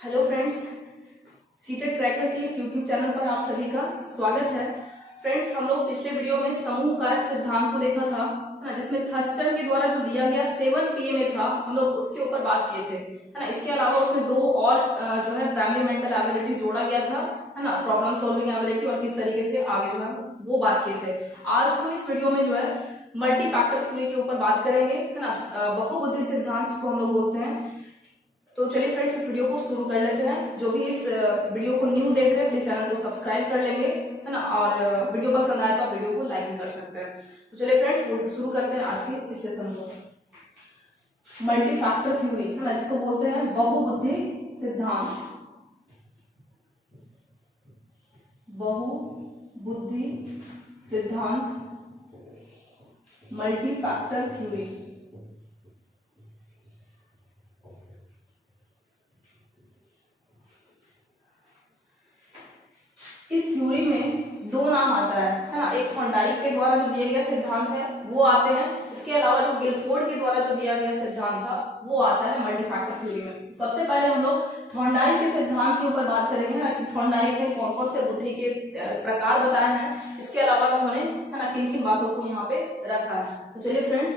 Hello friends, CTET cracker के इस YouTube channel पर आप सभी का स्वागत है। फ्रेंड्स, हम लोग पिछले वीडियो में समूह कारक सिद्धांत को देखा था ना, जिसमें थर्स्टन के द्वारा जो दिया गया 7 पीए था, हम लोग उसके ऊपर बात किए थे, है ना। इसके अलावा उसमें 2 और जो है प्राइमरी मेंटल एबिलिटी जोड़ा गया था, है ना, प्रॉब्लम सॉल्विंग एबिलिटी, और किस तरीके से आगे जो है वो बात किए थे। आज हम इस वीडियो में जो है मल्टी फैक्टर थ्योरी के ऊपर बात करेंगे, है ना, बहुबुद्धि सिद्धांत जिसको हम लोग बोलते हैं। तो चलिए फ्रेंड्स, इस वीडियो को शुरू कर लेते हैं। जो भी इस वीडियो को न्यू देख रहे हैं, प्लीज चैनल को सब्सक्राइब कर लेंगे, है ना, और वीडियो पसंद आए तो आप वीडियो को लाइक भी कर सकते हैं। तो चलिए फ्रेंड्स, शुरू करते हैं आज के इस सेशन को। मल्टी फैक्टर थ्योरी, है ना, जिसको बोलते हैं बहुबुद्धि सिद्धांत। बहुबुद्धि सिद्धांत, मल्टी फैक्टर थ्योरी। इस थ्योरी में 2 नाम आता है ना। एक थॉर्नडाइक के द्वारा जो दिया गया सिद्धांत है वो आते हैं, इसके अलावा जो गिलफोर्ड के द्वारा जो दिया गया सिद्धांत था वो आता है मल्टी फैक्टर थ्योरी में। सबसे पहले हम लोग थॉर्नडाइक के सिद्धांत के ऊपर बात करेंगे ना, कि थॉर्नडाइक ने कौन कौन से बुद्धि के प्रकार बताए हैं, इसके अलावा उन्होंने, है ना, किन किन बातों को यहाँ पे रखा है। तो चलिए फ्रेंड्स,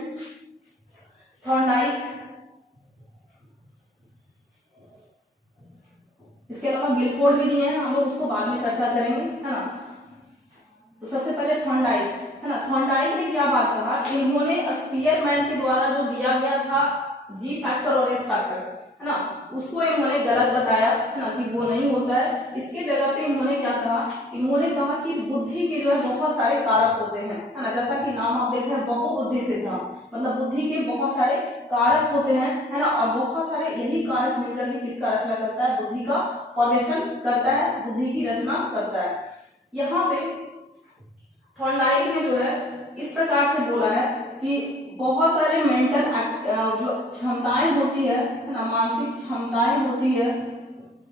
थॉर्नडाइक, इसके अलावा गिलफोर्ड भी दिए हैं, हम लोग उसको बाद में चर्चा करेंगे, है ना। तो सबसे पहले थॉर्नडाइक, है ना। थॉर्नडाइक ने क्या बात कहा, इन्होंने स्पीयरमैन के द्वारा जो दिया गया था जी फैक्टर और एस फैक्टर, है ना, उसको इन्होंने गलत बताया, है ना, कि वो नहीं होता है। इसके जगह पे इन्होंने क्या कहा, इन्होंने कहा कि बुद्धि के जो है बहुत सारे कारक होते हैं, है ना। जैसा कि नाम आप देख रहे हैं, बहुबुद्धि सिद्धांत, मतलब बुद्धि के बहुत सारे कारक होते हैं, है ना, और बहुत सारे यही कारक मिलकर के किसका रचना करता है, बुद्धि का फॉर्मेशन करता है, बुद्धि की रचना करता है। यहाँ पे थॉर्नडाइक ने जो है इस प्रकार से बोला है कि बहुत सारे मेंटल जो क्षमताएं होती है ना, मानसिक क्षमताएं होती है,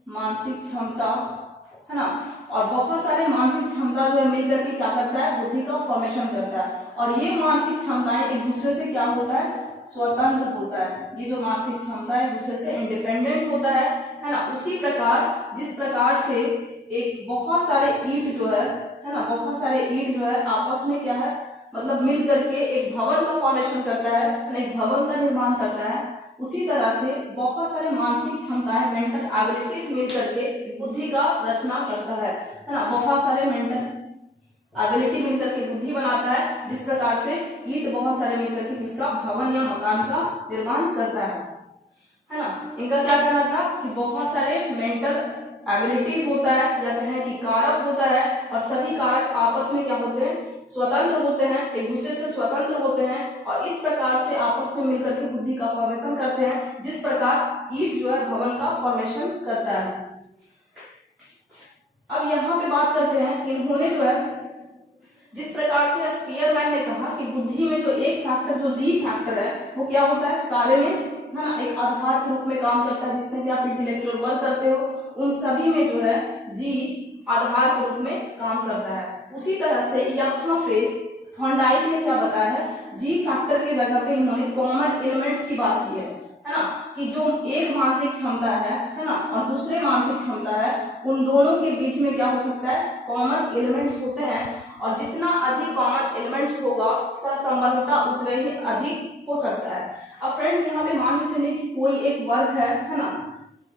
मानसिक क्षमता, है ना, और बहुत सारे मानसिक क्षमता जो है मिलकर के क्या करता है, बुद्धि का फॉर्मेशन करता है। और ये मानसिक क्षमताएं एक दूसरे से क्या होता है, स्वतंत्र होता है। ये जो मानसिक क्षमता है एक दूसरे से इंडिपेंडेंट होता है ना। उसी प्रकार जिस प्रकार से एक बहुत सारे ईंट जो है ना, बहुत सारे ईंट जो है आपस में क्या है, मतलब मिल करके एक भवन का फॉर्मेशन करता है, एक भवन का निर्माण करता है। उसी तरह से बहुत सारे मानसिक क्षमताएं, मेंटल एबिलिटीज मिल करके बुद्धि का रचना करता है ना। बहुत सारे मेंटल एबिलिटी मिलकर के बुद्धि बनाता है, जिस प्रकार से ईंट बहुत सारे मिलकर के किसका, भवन या मकान का निर्माण करता है ना। इनका क्या कहना था कि बहुत सारे मेंटल एबिलिटीज होता है, या कहें कि कारक होता है, और सभी कारक आपस में क्या होते हैं, स्वतंत्र होते हैं, एक दूसरे से स्वतंत्र होते हैं, और इस प्रकार से आपस में मिलकर के बुद्धि का फॉर्मेशन करते हैं, जिस प्रकार ईंट जो है भवन का फॉर्मेशन करता है। अब यहाँ पे बात करते हैं, इन्होंने जो है जिस प्रकार से स्पीयरमैन ने कहा कि बुद्धि में जो एक फैक्टर, जो जी फैक्टर है, वो क्या होता है, सारे में, है ना, एक आधार के रूप में काम करता है। जितने भी आप इंटेलेक्चुअल वर्क करते हो उन सभी में जो है जी आधार के रूप में काम करता है। उसी तरह से यहाँ पे थॉर्नडाइक ने क्या बताया है, जी फैक्टर के जगह पे इन्होंने कॉमन एलिमेंट्स की बात की है ना, कि जो एक मानसिक क्षमता है ना, और दूसरे मानसिक क्षमता है, उन दोनों के बीच में क्या हो सकता है, कॉमन एलिमेंट्स होते हैं, और जितना अधिक कॉमन एलिमेंट्स होगा सहसंबंधता उतना ही अधिक हो सकता है। अब फ्रेंड्स, यहाँ पे मान के चलिए कि कोई एक वर्क है ना,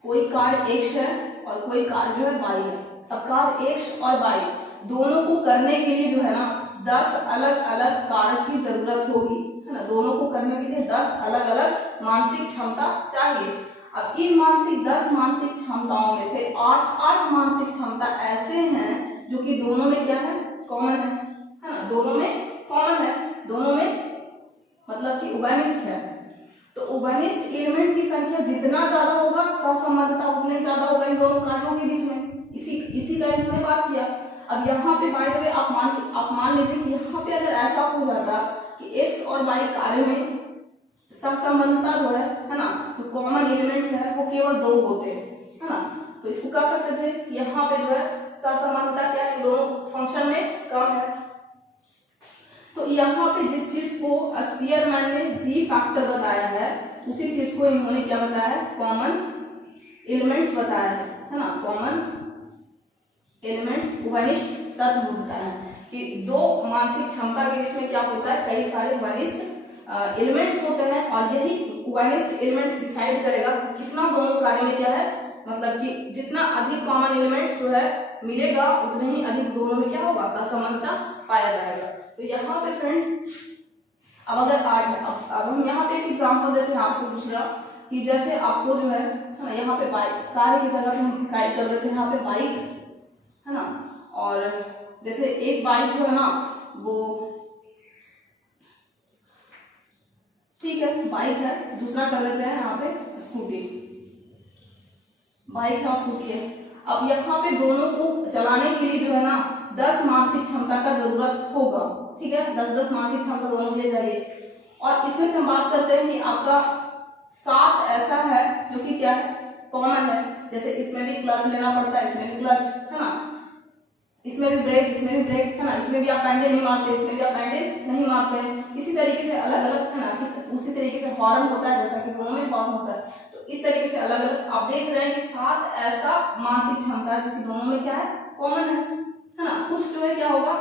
कोई कार्य एक्स है और कोई कार्य जो है वाई है। अब कार्य एक्स और वाई दोनों को करने के लिए जो है ना 10 अलग अलग कारक की जरूरत होगी, है ना। दोनों को करने के लिए 10 अलग अलग मानसिक क्षमता चाहिए। अब इन 10 मानसिक क्षमताओं में से 8 मानसिक क्षमता ऐसे हैं जो कि दोनों में क्या है, कॉमन है ना, दोनों में कॉमन है, दोनों में मतलब कि उभयनिष्ठ है। तो उभयनिष्ठ एलिमेंट की संख्या जितना ज्यादा होगा, सहसंबंधता उतनी ज्यादा होगा इन दोनों कार्यों के बीच में। इसी का इन्होंने बात किया। अब यहाँ पे बाय द वे आप मान लीजिए कि यहाँ पे अगर ऐसा हो जाता कि एक्स और वाई कार्य में सहसंबंधता जो है ना, तो कॉमन एलिमेंट्स है वो केवल 2 होते हैं, है ना। तो इसको कह सकते थे कि यहाँ पे जो है सहसंबंधता क्या है, दोनों फंक्शन में कम है। तो यहाँ पे जिस चीज को स्पीयरमैन ने जी फैक्टर बताया है, उसी चीज को इन्होंने क्या बताया है, कॉमन एलिमेंट्स बताया है ना, कॉमन एलिमेंट्स वनिष्ठ तत्व बताया है कि दो मानसिक क्षमता के बीच में क्या होता है, कई सारे वनिष्ठ एलिमेंट्स होते हैं और यही वनिष्ठ एलिमेंट्स डिसाइड करेगा कितना दोनों कार्य में क्या है, मतलब कि जितना अधिक कॉमन एलिमेंट्स जो है मिलेगा उतने ही अधिक दोनों में क्या होगा, सहसंबंधता पाया जाएगा। तो यहाँ पे फ्रेंड्स अब अगर 8 है, अब हम यहाँ पे एक एग्जांपल देते हैं आपको दूसरा कि जैसे आपको जो है ना यहाँ पे बाइक कार्य की जगह पे हम टाइप कर देते हैं यहाँ पे बाइक है ना, और जैसे एक बाइक जो है ना वो ठीक है बाइक है, दूसरा कर देते हैं यहाँ पे स्कूटी, बाइक और स्कूटी है। अब यहाँ पे दोनों को चलाने के लिए जो है ना 10 मानसिक क्षमता का जरूरत होगा, ठीक है, 10 मानसिक क्षमता दोनों के लिए चाहिए। और इसमें से हम बात करते हैं कि आपका 7 ऐसा है जो कि क्या है, कॉमन है, जैसे इसमें भी क्लच लेना पड़ता है, इसमें भी क्लच है ना, इसमें भी ब्रेक, इसमें भी ब्रेक है ना, इसमें भी आप पैडल नहीं मारते, इसमें भी आप पैडल नहीं मारते हैं। इसी तरीके से अलग अलग है ना, उसी तरीके से हॉर्न होता है जैसा कि दोनों में हॉर्न होता है। तो इस तरीके से अलग अलग आप देख रहे हैं कि 7 ऐसा मानसिक क्षमता है जो कि दोनों में क्या है, कॉमन है ना, कुछ जो है क्या होगा,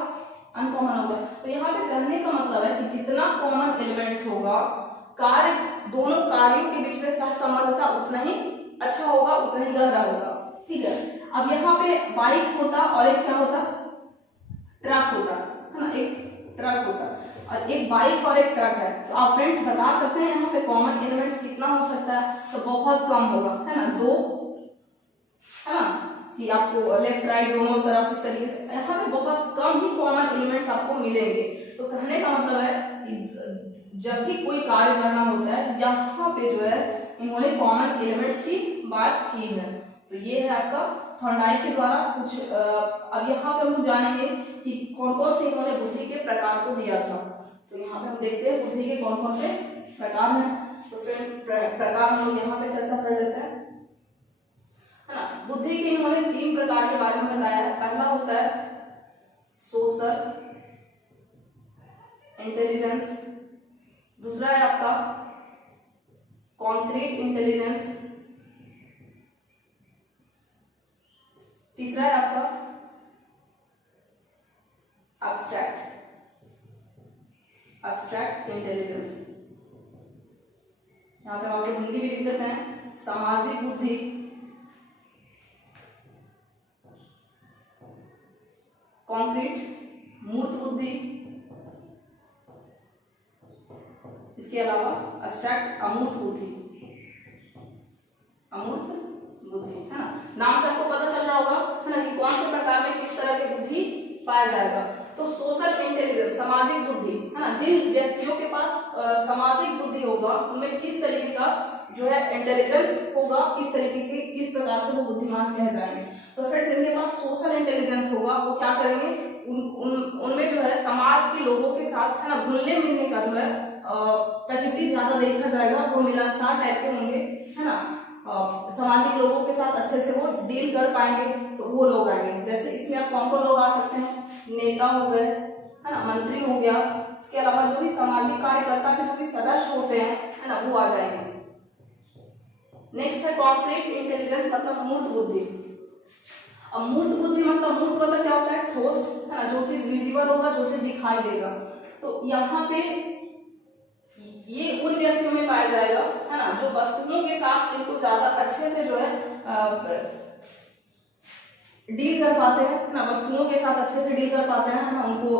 अनकॉमन होगा। तो यहाँ पे कहने का मतलब है कि जितना कॉमन एलिमेंट्स होगा कार्य, दोनों कार्यों के बीच में सहसंबंधता उतना ही अच्छा होगा, उतना ही गहरा होगा, ठीक है। अब यहाँ पे बाइक होता और एक क्या होता, ट्रक होता है ना, एक ट्रक होता और एक बाइक और एक ट्रक है। तो आप फ्रेंड्स बता सकते हैं यहाँ पे कॉमन एलिमेंट्स कितना हो सकता है, तो बहुत कम होगा है ना, 2 है ना, कि आपको लेफ्ट राइट दोनों तरफ इस तरीके से यहाँ पे बहुत कम ही कॉमन एलिमेंट्स आपको मिलेंगे। तो कहने का मतलब है कि जब भी कोई कार्य करना होता है यहाँ पे जो है इन्होंने कॉमन एलिमेंट्स की बात की है। तो ये है आपका थॉर्नडाइक के द्वारा कुछ अब यहाँ पे हम लोग जानेंगे कि कौन कौन से इन्होंने बुद्धि के प्रकार को दिया था। तो यहाँ पे हम देखते हैं बुद्धि के कौन कौन से प्रकार हैं। तो फिर प्रकार हम लोग यहाँ पे चर्चा कर लेते हैं है ना। बुद्धि के इन्होंने 3 प्रकार के बारे में बताया है। पहला होता है सोशल इंटेलिजेंस, दूसरा है आपका कॉन्क्रीट इंटेलिजेंस, तीसरा है आपका एब्स्ट्रैक्ट इंटेलिजेंस। यहाँ पे हम आपको हिंदी भी लिख देते हैं, सामाजिक बुद्धि, कॉन्क्रीट मूर्त बुद्धि, इसके अलावा एब्स्ट्रैक्ट अमूर्त बुद्धि, अमूर्त बुद्धि है ना। नाम से आपको पता चल रहा होगा है ना कि कौन से प्रकार में किस तरह की बुद्धि पाया जाएगा। तो सोशल इंटेलिजेंस सामाजिक बुद्धि है ना, जिन व्यक्तियों के पास सामाजिक बुद्धि होगा उनमें किस तरीके का जो है इंटेलिजेंस होगा, किस तरीके की किस प्रकार से वो बुद्धिमान कह जाएंगे। तो फ्रेंड्स जिनके पास सोशल इंटेलिजेंस होगा वो क्या करेंगे, उनमें जो है समाज के लोगों के साथ है ना घुलने मिलने का जो है प्रकृति ज्यादा देखा जाएगा, वो मिलनसार टाइप के होंगे है ना, सामाजिक लोगों के साथ अच्छे से वो डील कर पाएंगे। तो वो लोग आएंगे, जैसे इसमें आप कौन कौन लोग आ सकते हैं, नेता हो गए है ना, मंत्री हो गया, इसके अलावा जो भी सामाजिक कार्यकर्ता के जो भी सदस्य होते हैं है ना वो आ जाएंगे। नेक्स्ट है कॉन्क्रीट इंटेलिजेंस मतलब मूर्त बुद्धि। अब मूर्त बुद्धि मतलब क्या होता है, ठोस है ना, जो चीज विजिबल होगा, जो चीज दिखाई देगा। तो यहाँ पे ये उन व्यक्तियों में पाया जाएगा है ना जो वस्तुओं के साथ जिनको ज्यादा अच्छे से जो है डील कर पाते हैं ना, वस्तुओं के साथ अच्छे से डील कर पाते हैं ना, उनको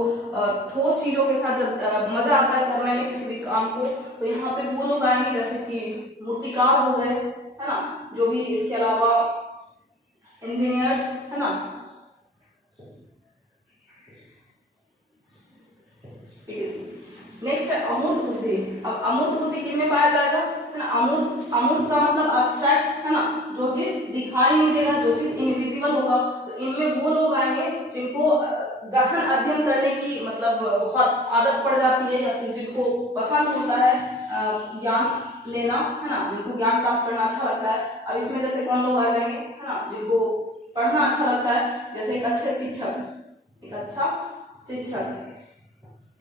ठोस चीजों के साथ जब मजा आता है करने में किसी भी काम को, तो यहाँ पे वो लोग आएंगे जैसे कि मूर्तिकार हो गए है ना, जो भी, इसके अलावा इंजीनियर्स है ना, नेक्स्ट है अमूर्त बुद्धि। अब अमूर्त बुद्धि किसमें पाया जाएगा है ना, अमूर्त का मतलब एब्स्ट्रैक्ट है ना, जो चीज दिखाई नहीं देगा, जो चीज इनविजिबल होगा। तो इनमें वो लोग आएंगे जिनको गहन अध्ययन करने की मतलब बहुत आदत पड़ जाती है, या फिर जिनको पसंद होता है ज्ञान लेना है ना, जिनको ज्ञान प्राप्त करना अच्छा लगता है। अब इसमें जैसे कौन लोग आ जाएंगे है ना, जिनको पढ़ना अच्छा लगता है, जैसे एक अच्छे शिक्षक, एक अच्छा शिक्षक,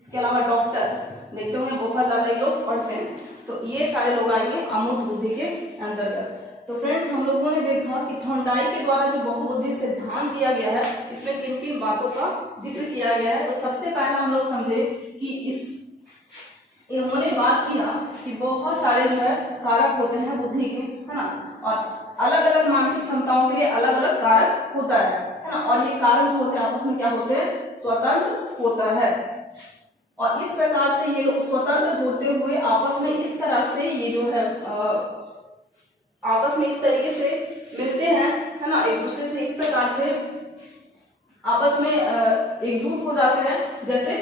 इसके अलावा डॉक्टर, देखते होंगे बहुत ज्यादा लोग पढ़ते हैं। तो ये सारे लोग आएंगे अमूर्त बुद्धि के अंतर्गत। तो फ्रेंड्स हम लोगों ने देखा कि थॉर्नडाइक के द्वारा जो बहुबुद्धि सिद्धांत दिया गया है इसमें किन किन बातों का जिक्र किया गया है। तो सबसे पहला हम लोग समझे कि इन्होंने बात किया कि बहुत सारे जो है कारक होते हैं बुद्धि के, है ना, और अलग अलग मानसिक क्षमताओं के लिए अलग अलग कारक होता है ना, और ये कारक जो होते हैं आपस में क्या होते हैं, स्वतंत्र होता है। और इस प्रकार से ये लोग स्वतंत्र होते हुए आपस में इस तरह से ये जो है आपस में इस तरीके से मिलते हैं, है ना, एक दूसरे से इस प्रकार से आपस में एकजुट हो जाते हैं, जैसे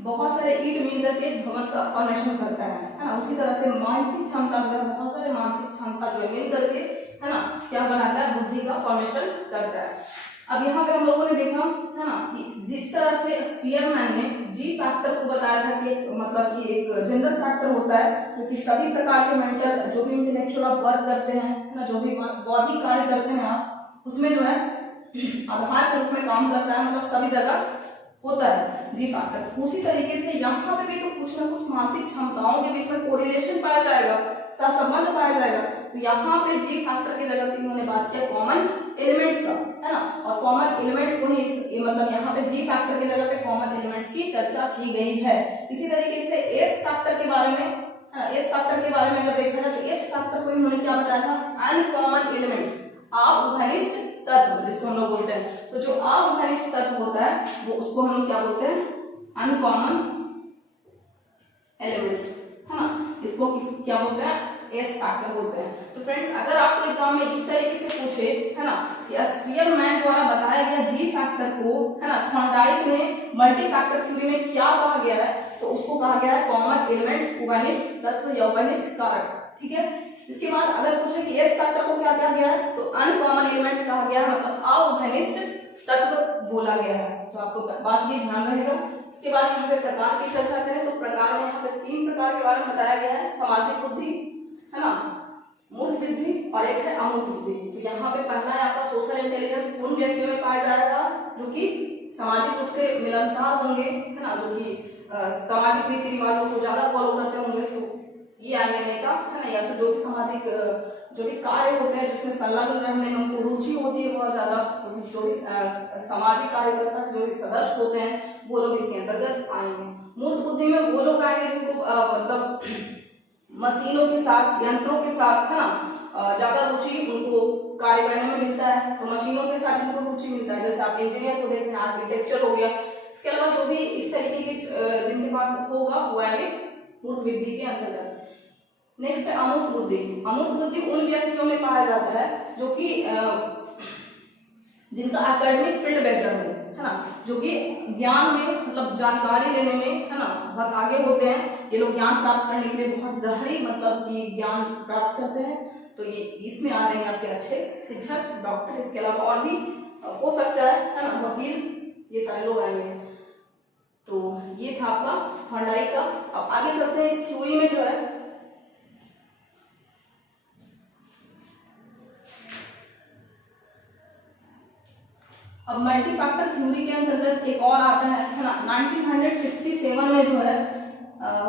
बहुत सारे ईंट मिल करके भवन का फॉर्मेशन करता है ना। उसी तरह से मानसिक क्षमता जो है, बहुत सारे मानसिक क्षमता जो है मिल करके, है ना, क्या बनाता है, बुद्धि का फॉर्मेशन करता है। अब यहाँ पे हम लोगों ने देखा, है ना, कि जिस तरह से स्पीयरमैन ने जी फैक्टर को बताया था कि मतलब कि एक जनरल फैक्टर होता है जो कि सभी प्रकार के मेंटल जो भी इंटेलेक्चुअल आप वर्क करते हैं, है ना, जो भी बौद्धिक कार्य करते हैं आप, उसमें जो है आधार के रूप में काम करता है, मतलब सभी जगह होता है जी फैक्टर। उसी तरीके से यहाँ पे भी तो कुछ ना कुछ मानसिक क्षमताओं के बीच में कोरिलेशन पाया जाएगा, सहसंबंध पाया जाएगा। तो यहाँ पे जी फैक्टर की जगह इन्होंने बात किया कॉमन एलिमेंट्स का, है ना, और कॉमन एलिमेंट्स को ही मतलब यहाँ पे जी फैक्टर की जगह पे कॉमन एलिमेंट्स की चर्चा की गई है। इसी तरीके से एस फैक्टर के बारे में, है ना, एस फैक्टर के बारे में अगर देखा जाए तो एस फैक्टर को इन्होंने क्या बताया था, अनकॉमन एलिमेंट्स, अघनिष्ठ तत्व जिसको हम लोग बोलते हैं। तो जो अघनिष्ठ तत्व होता है वो उसको हम लोग क्या बोलते हैं, अनकॉमन एलिमेंट्स, है ना, इसको क्या बोलते हैं, एस फैक्टर बोलते हैं। तो फ्रेंड्स अगर आपको एग्जाम में इस तरीके से पूछे, है ना, कि स्पीयरमैन द्वारा बताया गया जी फैक्टर को, है ना, थॉर्नडाइक ने मल्टी फैक्टर थ्योरी में क्या कहा गया है, तो उसको कहा गया है कॉमन एलिमेंट्स, उघनिष्ठ तत्व या उघनिष्ठ कारक, ठीक है। इसके बाद अगर पूछे कि एस फैक्टर को क्या कहा गया है, तो अनकॉमन एलिमेंट्स कहा गया है, मतलब अघनिष्ठ तत्व बोला गया है। तो आपको बात ये ध्यान रहेगा। इसके बाद यहाँ पे प्रकार की चर्चा करें तो प्रकार में यहाँ पे 3 प्रकार के बारे में बताया गया है, सामाजिक बुद्धि, है ना, मूर्त बुद्धि और एक है अमूर्त बुद्धि। तो यहाँ पे पहला है आपका सोशल इंटेलिजेंस उन व्यक्तियों में पाया जाएगा जो कि सामाजिक रूप से मिलनसार होंगे, है ना, जो कि सामाजिक रीति रिवाजों को ज्यादा फॉलो करते होंगे, तो ये आगे नेता, है ना, या फिर जो भी सामाजिक जो भी कार्य होते हैं जिसमें संलग्न रहने में उनको रुचि होती है बहुत ज्यादा, तो जो भी सामाजिक कार्यकर्ता जो भी सदस्य होते हैं वो लोग इसके अंतर्गत आएंगे। मूर्त बुद्धि में वो लोग आएंगे जिनको मतलब मशीनों के साथ, यंत्रों के साथ, है ना, ज्यादा रुचि उनको कार्य करने में मिलता है। तो मशीनों के साथ जिनको रुचि मिलता है, जैसे आप इंजीनियर को देखते हैं, आर्किटेक्चर हो गया, इसके अलावा जो भी इस तरीके के जिनके पास होगा वो आएंगे मूर्त बुद्धि के अंतर्गत। नेक्स्ट है अमूर्त बुद्धि। अमूर्त बुद्धि उन व्यक्तियों में पाया जाता है जो कि जिनका एकेडमिक फील्ड बेहतर हो, है ना, जो कि ज्ञान में मतलब जानकारी लेने में, है ना, बहुत आगे होते हैं। ये लोग ज्ञान प्राप्त करने के लिए बहुत गहरी मतलब कि ज्ञान प्राप्त करते हैं। तो ये इसमें आ जाएंगे आपके अच्छे शिक्षक, डॉक्टर, इसके अलावा और भी हो सकता है ना, वकील, ये सारे लोग आएंगे। तो ये था आपका थॉर्नडाइक का। अब आगे चलते हैं, इस थ्योरी में जो है अब मल्टी फैक्टर थ्योरी के अंतर्गत एक और आता है ना, 1967 में जो है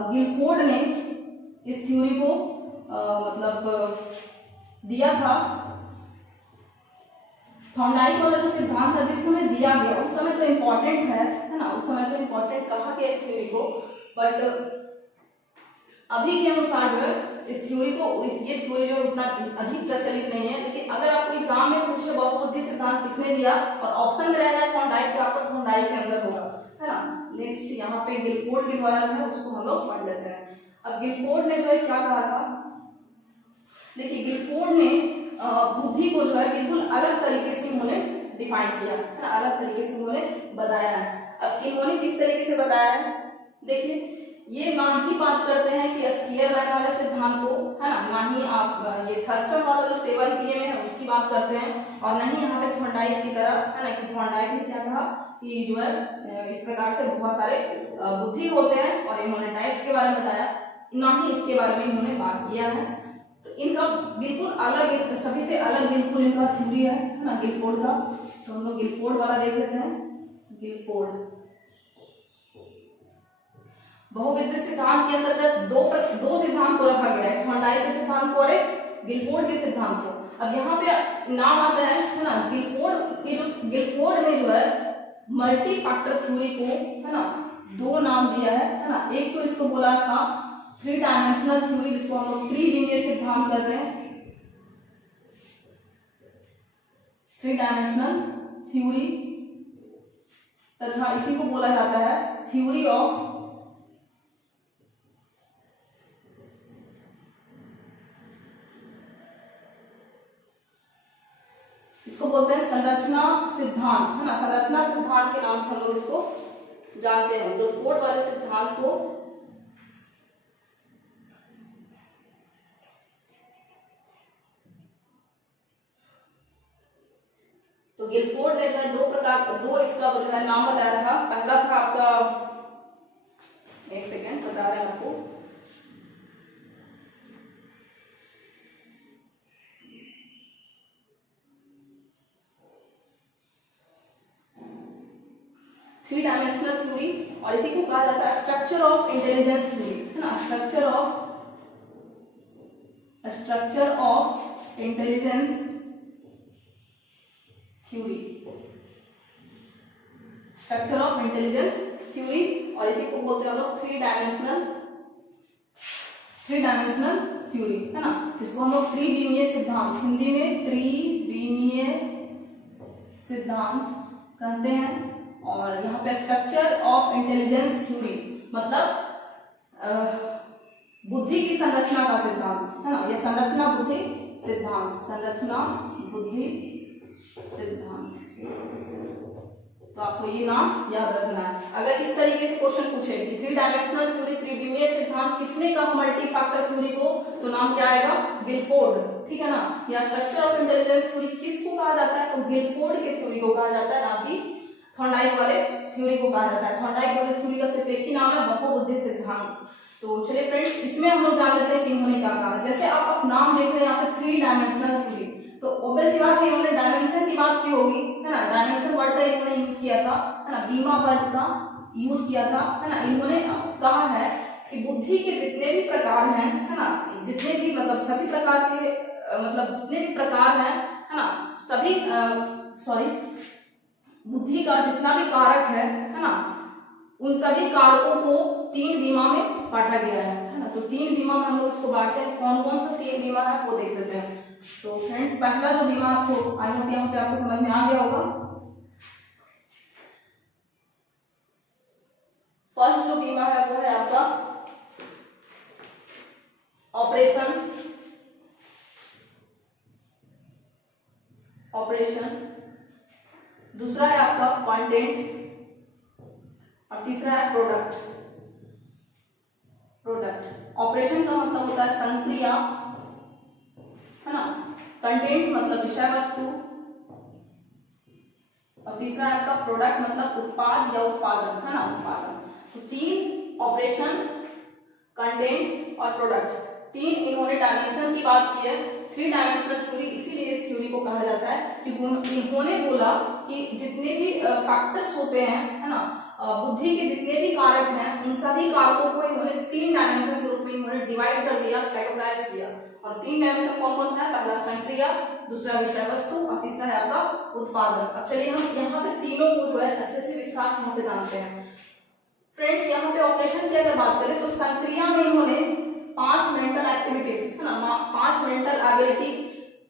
गिलफोर्ड ने इस थ्योरी को मतलब दिया था। थॉर्नडाइक वाला जो सिद्धांत था जिस समय दिया गया उस समय तो इम्पोर्टेंट है ना, उस समय तो इम्पोर्टेंट कहा गया इस थ्योरी को, बट अभी के अनुसार जो है इस थ्योरी को, ये थ्योरी जो उतना अधिक प्रचलित नहीं है। लेकिन अगर आपको एग्जाम में पूछे बहुबुद्धि सिद्धांत किसने दिया और ऑप्शन में रहेगा थॉर्नडाइक, तो आपको थॉर्नडाइक के आंसर होगा, है ना। नेक्स्ट यहाँ पे गिलफोर्ड के द्वारा जो है उसको हम लोग पढ़ लेते हैं। अब गिलफोर्ड ने जो है क्या कहा था, देखिए गिलफोर्ड ने बुद्धि को जो है बिल्कुल अलग तरीके से उन्होंने डिफाइन किया, है ना, अलग तरीके से उन्होंने बताया है। अब इन्होंने किस तरीके से बताया है, देखिए ये ना ही बात करते हैं कि स्पीयरमैन वाले सिद्धांत को, है ना, ना ही आप ये थर्स्टन वाला जो 7 PM है उसकी बात करते हैं, और नहीं यहाँ पे थॉर्नडाइक की तरह, है ना, कि थॉर्नडाइक ने क्या कहा कि जो है इस प्रकार से बहुत सारे बुद्धि होते हैं और इन्होंने टाइप्स के बारे में बताया, ना ही इसके बारे में इन्होंने बात किया है। तो इनका बिल्कुल अलग, सभी से अलग बिल्कुल इनका थ्योरी है ना, गिलफोर्ड का। तो हम लोग गिलफोर्ड वाला देख लेते हैं। गिलफोर्ड बहुविध सिद्धांत के अंतर्गत दो सिद्धांत को रखा गया है, थॉर्नडाइक के सिद्धांत को और एक गिलफोर्ड के सिद्धांत को। अब यहाँ पे नाम आता है ना, गिलफोर्ड ने जो है मल्टी फैक्टर थ्योरी को, है ना, दो नाम दिया है ना। एक तो इसको बोला था थ्री डायमेंशनल थ्योरी, जिसको हम लोग त्रिविमीय सिद्धांत कहते हैं, थ्री डायमेंशनल थ्योरी, तथा इसी को बोला जाता है थ्योरी ऑफ इसको बोलते हैं संरचना सिद्धांत, है ना। संरचना सिद्धांत के नाम से हम लोग इसको जानते हैं। तो फोर्ड वाले सिद्धांत को तो गिलफोर्ड ने जो है दो इसका जो है नाम बताया था। पहला था आपका, एक सेकेंड बता रहे हैं आपको, थ्री डायमेंशनल थ्योरी, और इसी को कहा जाता है स्ट्रक्चर ऑफ इंटेलिजेंस थ्योरी, है ना। Structure of intelligence theory, structure of intelligence theory, और इसी को बोलते हैं हम लोग थ्री डायमेंशनल थ्योरी, है ना। इसको हम लोग त्रिविमीय सिद्धांत, हिंदी में त्रिविमीय सिद्धांत कहते हैं। और यहाँ पे स्ट्रक्चर ऑफ इंटेलिजेंस थ्योरी मतलब बुद्धि की संरचना का सिद्धांत, है ना। यह संरचना बुद्धि सिद्धांत, संरचना बुद्धि सिद्धांत। तो आपको ये नाम याद रखना है। अगर इस तरीके से क्वेश्चन पूछे कि थ्री डायमेंशनल थ्योरी, त्रिविमीय सिद्धांत किसने कहा मल्टी फैक्टर थ्योरी को, तो नाम क्या आएगा? गिलफोर्ड, ठीक है ना। या स्ट्रक्चर ऑफ इंटेलिजेंस थ्योरी किसको कहा जाता है? तो गिलफोर्ड के थ्योरी को कहा जाता है, ना कि थॉर्नडाइक वाले थ्योरी को कहा जाता है। थॉर्नडाइक वाले थ्योरी का सिर्फ एक ही नाम है, बहुबुद्धि सिद्धांत। तो चलिए फ्रेंड्स, इसमें हम लोग जान लेते हैं कि इन्होंने क्या कहा। जैसे आप नाम देख रहे हैं यहाँ पे थ्री डायमेंशनल थ्योरी, तो ऑब्वियस बात है इन्होंने डायमेंशन की बात की होगी, है ना। डायमेंशन वर्ड का इन्होंने यूज किया था, है ना। बीमा वर्ड का यूज किया था, है ना। इन्होंने कहा है कि बुद्धि के जितने भी प्रकार हैं, है ना, जितने भी मतलब सभी प्रकार के मतलब जितने भी प्रकार हैं, है ना, सभी बुद्धि का जितना भी कारक है ना, उन सभी कारकों को तीन बीमा में बांटा गया है ना। तो तीन बीमा में हम लोग इसको बांटते हैं। कौन कौन सा तीन बीमा है वो देख लेते हैं। तो फ्रेंड्स, पहला जो बीमा आपको आई होप यहाँ पे आपको समझ में आ गया होगा। फर्स्ट जो बीमा है वो है आपका ऑपरेशन, दूसरा है आपका कंटेंट, और तीसरा है प्रोडक्ट। ऑपरेशन का मतलब होता है संक्रिया, है ना। कंटेंट मतलब विषय वस्तु, और तीसरा है आपका प्रोडक्ट मतलब उत्पाद या उत्पादन, है ना, उत्पादन। तो तीन, ऑपरेशन, कंटेंट और प्रोडक्ट, तीन इन्होंने डायमेंशन की बात की है। थ्री डायमेंशनल थ्योरी इसीलिए इस थ्योरी को कहा जाता है कि इन्होंने बोला कि जितने भी फैक्टर्स होते हैं, है ना, बुद्धि के जितने भी कारक हैं, उन सभी कारकों को इन्होंने तीन डायमेंशन के रूप में इन्होंने डिवाइड कर दिया, कैटेगराइज किया। और तीन डायमेंशन कौन कौन सा है? पहला संक्रिया, दूसरा विषय वस्तु, और तीसरा है आपका उत्पादन। अब चलिए हम यहाँ पे तीनों को जो है अच्छे से विस्तार से यहाँ पे जानते हैं। फ्रेंड्स, यहाँ पे ऑपरेशन की अगर बात करें तो संक्रिया में इन्होंने 5 मेंटल एक्टिविटीज, है ना, 5 मेंटल एबिलिटी,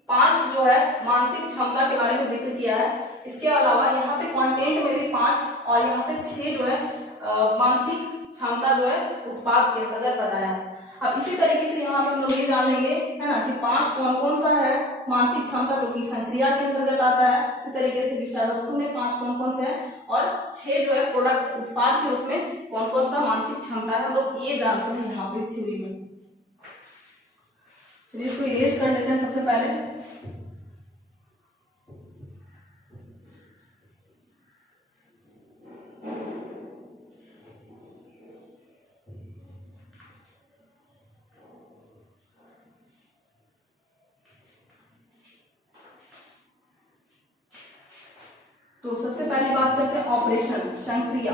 5 जो है मानसिक क्षमता के बारे में जिक्र किया है। इसके अलावा यहाँ पे कंटेंट में भी 5 और यहाँ पे 6 जो है मानसिक क्षमता जो है उत्पाद के अंतर्गत बताया है। अब इसी तरीके से यहाँ पे हम लोग ये जान लेंगे, है ना, कि 5 कौन कौन सा है मानसिक क्षमता, जो कि संक्रिया के अंतर्गत आता है। इसी तरीके से विषय वस्तु में 5 कौन कौन से है, और 6 जो है प्रोडक्ट, उत्पाद के रूप में कौन कौन सा मानसिक क्षमता है, हम लोग ये जानते हैं यहाँ पे इस थ्योरी में। चलिए इसको इरेज कर लेते हैं सबसे पहले। तो सबसे पहले बात करते हैं ऑपरेशन, संक्रिया।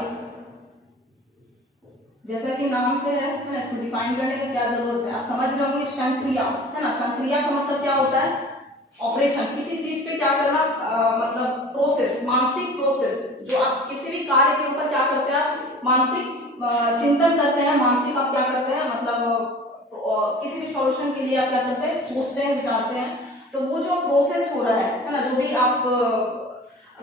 जैसा कि नाम से है ना, इसको डिफाइन करने का क्या जरूरत है, आप समझ रहे होंगे। संक्रिया है ना, संक्रिया का मतलब क्या होता है, ऑपरेशन, किसी चीज पे क्या करना, मतलब प्रोसेस, मानसिक प्रोसेस, जो आप किसी भी कार्य के ऊपर क्या करते हैं, आप मानसिक चिंतन करते हैं, मानसिक आप क्या करते हैं, मतलब किसी भी सॉल्यूशन के लिए आप क्या करते हैं, सोचते हैं, विचारते हैं। तो वो जो प्रोसेस हो रहा है ना, जो भी आप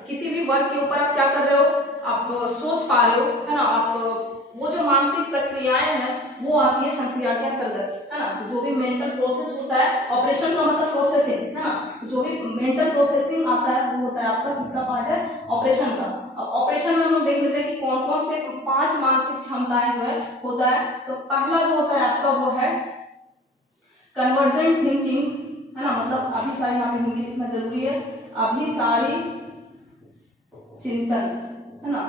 किसी भी वर्क के ऊपर आप क्या कर रहे हो, आप सोच पा रहे हो, है ना, आप वो जो मानसिक प्रक्रियाएं हैं वो आती है संक्रिया के अंतर्गत, है ना। तो जो भी मेंटल प्रोसेस होता है, ऑपरेशन का मतलब प्रोसेसिंग, है ना, जो भी मेंटल प्रोसेसिंग आता है वो होता है आपका किसका पार्ट है, ऑपरेशन का। अब ऑपरेशन में हम लोग देख लेते हैं कि कौन कौन से 5 मानसिक क्षमताएं जो है होता है। तो पहला जो होता है आपका वो है कन्वर्जेंट थिंकिंग, है ना, मतलब अभिसारी, यहाँ पे हिंदी लिखना जरूरी है, अभिसारी चिंतन, है ना,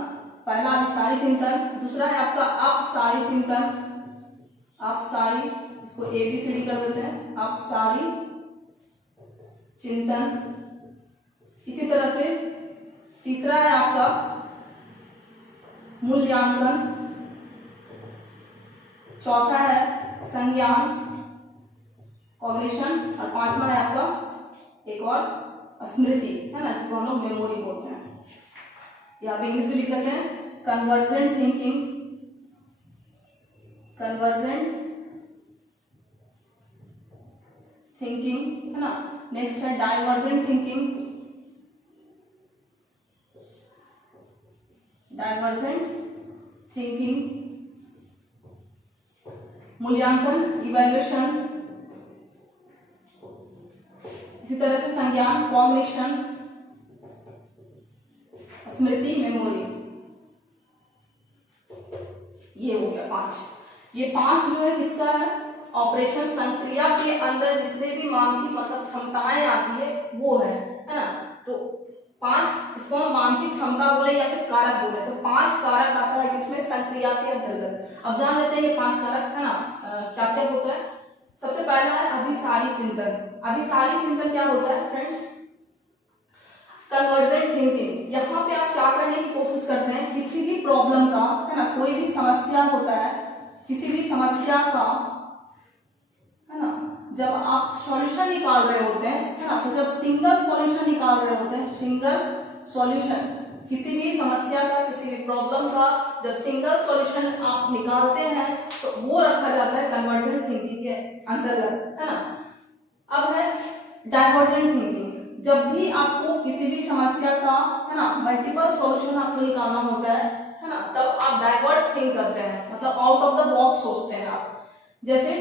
पहला अभिसारी चिंतन। दूसरा है आपका अपसारी चिंतन, अपसारी, इसको ABCD कर देते हैं, अपसारी चिंतन। इसी तरह से तीसरा है आपका मूल्यांकन, चौथा है संज्ञान, कॉग्निशन, और पांचवा है आपका एक और स्मृति, है ना, जिसको हम लोग मेमोरी बोलते हैं। यहाँ पे इंग्लिश में लिख लेते हैं कन्वर्जेंट थिंकिंग, कन्वर्जेंट थिंकिंग, है ना। नेक्स्ट है डाइवर्जेंट थिंकिंग, डाइवर्जेंट थिंकिंग, मूल्यांकन, इवैल्यूएशन, इसी तरह से संज्ञान, कॉग्निशन, स्मृति, मेमोरी। ये हो गया 5। ये 5 जो है किसका है, ऑपरेशन संक्रिया के अंदर जितने भी मानसिक मतलब क्षमताएं आती है वो है ना। तो 5 इसको हम मानसिक क्षमता बोले या फिर कारक बोले, तो 5 कारक आता है किसमें, संक्रिया के अंतर्गत। अब जान लेते हैं ये 5 कारक, है ना, क्या क्या होता है। सबसे पहला है अभिसारी चिंतन। अभिसारी चिंतन क्या होता है फ्रेंड्स, कन्वर्जेंट थिंकिंग। यहाँ पे आप क्या करने की कोशिश करते हैं, किसी भी प्रॉब्लम का, है ना, कोई भी समस्या होता है, किसी भी समस्या का, है ना, जब आप सॉल्यूशन निकाल रहे होते हैं, है ना, तो जब सिंगल सॉल्यूशन निकाल रहे होते हैं, सिंगल सॉल्यूशन, किसी भी समस्या का, किसी भी प्रॉब्लम का जब सिंगल सॉल्यूशन आप निकालते हैं तो वो रखा जाता है कन्वर्जेंट थिंकिंग के अंतर्गत, है ना। अब है डाइवर्जेंट थिंकिंग। जब भी आपको किसी भी समस्या का, है ना, मल्टीपल सॉल्यूशन आपको निकालना होता है ना, तब आप डाइवर्ट थिंक करते हैं, मतलब आउट ऑफ द बॉक्स सोचते हैं आप। जैसे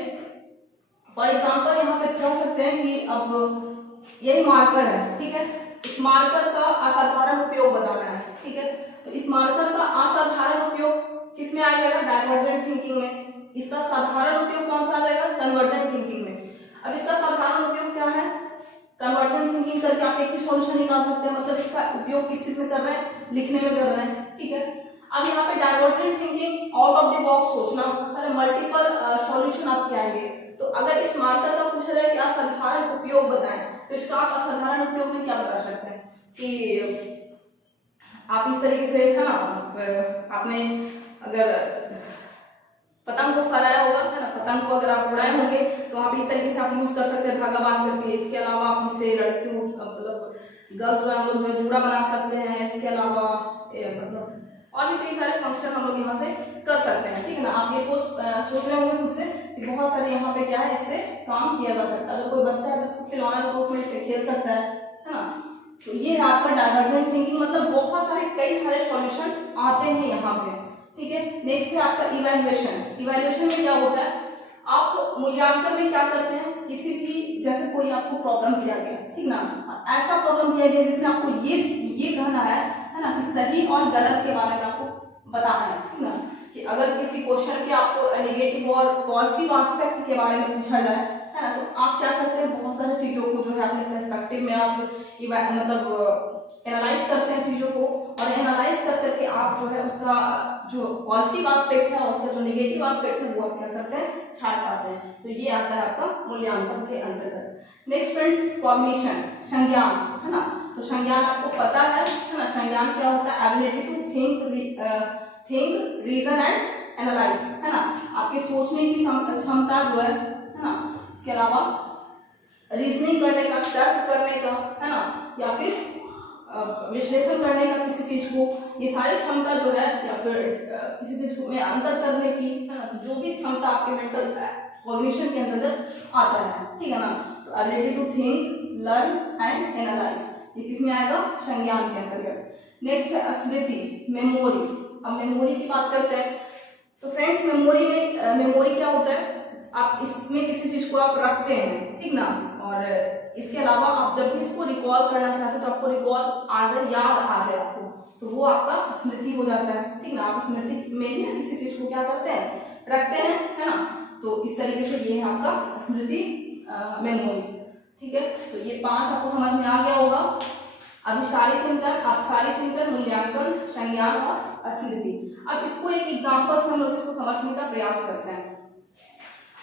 फॉर एग्जांपल यहाँ पे कह सकते हैं कि अब यही मार्कर है, ठीक है, इस मार्कर का असाधारण उपयोग बताना है, ठीक है, तो इस मार्कर का असाधारण उपयोग किस में आ जाएगा, डाइवर्जेंट थिंकिंग में। इसका साधारण उपयोग कौन सा आ जाएगा, कन्वर्जेंट थिंकिंग में। अब इसका साधारण उपयोग क्या है, कन्वर्जेंट थिंकिंग करके आप एक ही सॉल्यूशन निकाल सकते हैं, मतलब इसका उपयोग किस चीज में कर रहे हैं, लिखने में कर रहे हैं, ठीक है। अब यहाँ पे divergent thinking, out of the box सोचना, सारे मल्टीपल सॉल्यूशन आपके आएंगे। तो अगर इस मार्कर का पूछा जाए कि असाधारण उपयोग बताएं, तो इसका आप असाधारण उपयोग में क्या बता सकते हैं कि आप इस तरीके से, है ना, आपने अगर पतंग को फहराया होगा, है ना, पतंग को अगर आप उड़ाए होंगे तो आप इस तरीके से आप यूज कर सकते हैं धागा बांध करके। इसके अलावा आप इससे लड़कियों, मतलब गर्ल्स जो हम लोग जो है जूड़ा बना सकते हैं। इसके अलावा मतलब और भी कई सारे फंक्शन हम लोग यहाँ से कर सकते हैं, ठीक है ना। आप ये सोच रहे होंगे खुद से कि बहुत सारे यहाँ पे क्या है, इससे काम किया जा सकता है। अगर कोई बच्चा है तो उसको खिलौना के रूप में इससे खेल सकता है ना। तो ये है आपका डाइवर्जेंट थिंकिंग, मतलब बहुत सारे कई सारे सॉल्यूशन आते हैं यहाँ पे, ठीक है। नेक्स्ट है आपका इवैल्यूएशन। इवैल्यूएशन में क्या होता है, आप मूल्यांकन में क्या करते हैं, किसी भी, जैसे कोई आपको प्रॉब्लम दिया गया, ठीक ना, ऐसा प्रॉब्लम दिया गया जिसमें आपको ये कहना है ना, कि सही और गलत के बारे में आपको बताना है, ठीक ना। कि अगर किसी क्वेश्चन के आपको नेगेटिव और पॉजिटिव एस्पेक्ट के बारे में पूछा जाए, है ना, तो आप क्या करते हैं, बहुत सारी चीजों को जो है अपने पर्सपेक्टिव में आप मतलब एनालाइज करते हैं चीजों को, और एनालाइज कर करके आप जो है उसका जो पॉजिटिव एस्पेक्ट है और उसका जो नेगेटिव एस्पेक्ट है वो आप क्या करते हैं, छाट पाते हैं। तो ये आता है आपका मूल्यांकन के अंतर्गत। नेक्स्ट फ्रेंड्स, कॉग्निशन, संज्ञान, है ना। तो संज्ञान आपको पता है ना, संज्ञान क्या होता है, ability to think, reason and analyse, है ना, आपके सोचने की क्षमता जो है ना, इसके अलावा रीजनिंग करने का, तर्क करने का, है ना, या फिर विश्लेषण करने का किसी चीज को, ये सारी क्षमता जो है, या फिर किसी चीज को में अंतर करने की, है ना, तो जो भी क्षमता आपके मेंटल कॉग्निशन के अंतर्गत आता है, ठीक है ना, तो ability to think, learn and analyse, ये किस में आएगा, संज्ञान के अंतर्गत। नेक्स्ट है स्मृति, मेमोरी। अब मेमोरी की बात करते हैं, तो फ्रेंड्स मेमोरी में मेमोरी क्या होता है, आप इसमें किसी चीज को आप रखते हैं, ठीक ना, और इसके अलावा आप जब भी इसको रिकॉल करना चाहते हो तो आपको रिकॉल आ जाए, याद आ जाए आपको, तो वो आपका स्मृति हो जाता है, ठीक ना, आप स्मृति में ही किसी चीज को क्या करते हैं, रखते हैं, है ना, तो इस तरीके से ये है आपका स्मृति, मेमोरी, ठीक है। तो ये 5 आपको समझ में आ गया होगा। अभिसारी चिंतन, मूल्यांकन, संज्ञान और स्मृति। अब इसको एक एग्जांपल से हम लोग इसको समझने का प्रयास करते हैं।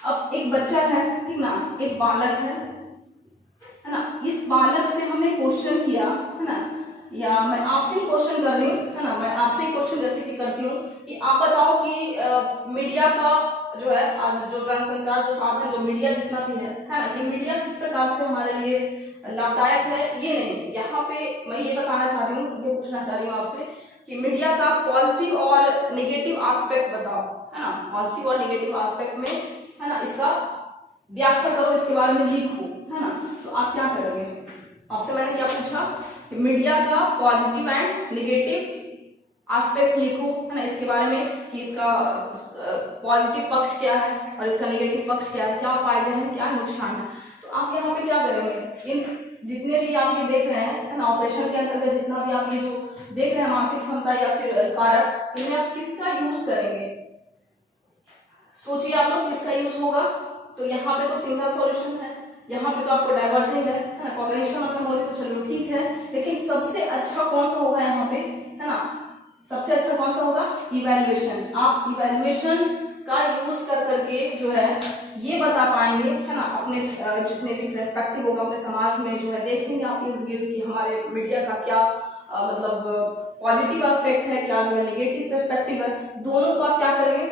अब एक बच्चा है, ठीक ना, एक बालक है ना, इस बालक से हमने क्वेश्चन किया, है ना, या मैं आपसे क्वेश्चन कर रही हूँ, है ना, मैं आपसे क्वेश्चन जैसे कि करती हूँ कि आप बताओ कि मीडिया का जो है, आज जो जनसंचार जो साधन, जो मीडिया जितना भी है ना, ये मीडिया किस प्रकार से हमारे लिए लाभदायक है, ये नहीं, यहाँ पे मैं ये बताना चाह रही हूँ, ये पूछना चाह रही हूँ आपसे कि मीडिया का पॉजिटिव और नेगेटिव एस्पेक्ट बताओ, है ना, पॉजिटिव और नेगेटिव एस्पेक्ट में, है ना, इसका व्याख्या करो, इसके बारे में लिखो, है ना, तो आप क्या करोगे, आपसे मैंने क्या पूछा कि मीडिया का पॉजिटिव एंड नेगेटिव एस्पेक्ट लिखो, है ना, इसके बारे में कि इसका पॉजिटिव पक्ष क्या है और इसका नेगेटिव पक्ष क्या है, क्या फायदे हैं, क्या नुकसान है। तो आप यहाँ पे क्या करेंगे, इन जितने भी आप ये देख रहे हैं, है ना, ऑपरेशन के अंतर्गत जितना भी आप ये जो देख रहे हैं मानसिक क्षमता या फिर कारक, इनमें आप किसका यूज करेंगे, सोचिए आप लोग किसका यूज होगा। तो यहाँ पे तो सिंगल सॉल्यूशन है, यहाँ पे तो आपको डाइवर्जिंग है ना, कॉग्निशन और मेमोरी तो चलो ठीक है, लेकिन सबसे अच्छा कौन सा होगा यहाँ पे, है ना, सबसे अच्छा कौन सा होगा, इवैल्यूएशन। आप इवैल्यूएशन का यूज कर करके जो है ये बता पाएंगे, है ना, अपने जितने भी पर्सपेक्टिव होगा अपने समाज में जो है, देखेंगे आप इर्द गिर्द कि हमारे मीडिया का क्या मतलब पॉजिटिव एस्पेक्ट है, क्या जो है नेगेटिव पर्सपेक्टिव है, दोनों को आप क्या करेंगे,